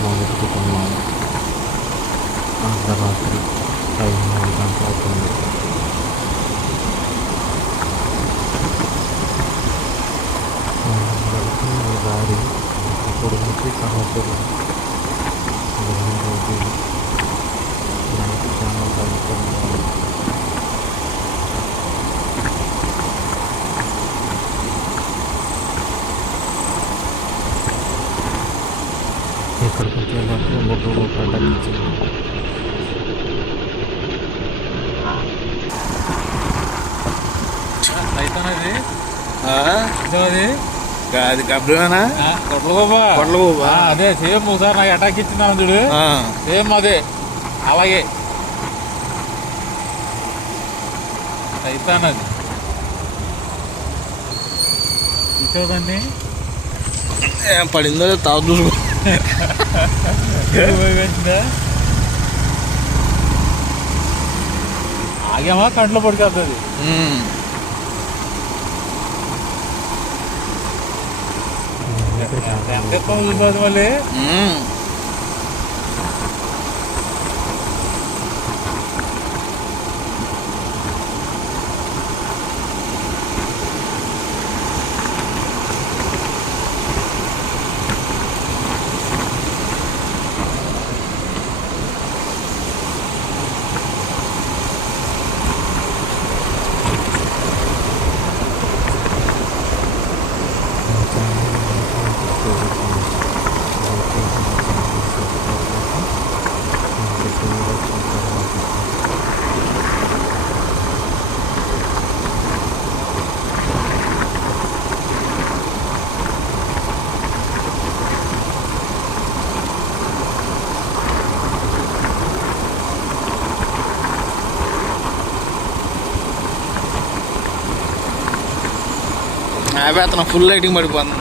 మొదలుపెట్టుకున్నాం. అర్ధరాత్రి 5-6 గంటలు అవుతుంది. వెళ్తున్న దారి ఇప్పుడు నుంచి సహజం. రోజు నైట్ చాలా భయంకరంగా ఇక్కడికి వచ్చేటప్పుడు ఒక పడ్డకిచ్చింది. అయితేనది అది గబ్బేనా కొట్లగోబా అదే సేమ్ ఒకసారి నాకు అటాక్ ఇచ్చింది చూడు, సేమ్ అదే అలాగే అయితానది చూడండి. ఏం పడిందో తాగు చూసుకో. ఆగేమా కంట్లో పడికేస్తుంది. ఎంత ఎత్తాము చూసుకోదు మళ్ళీ. అతను ఫుల్ లైటింగ్ పడిపోతుంది.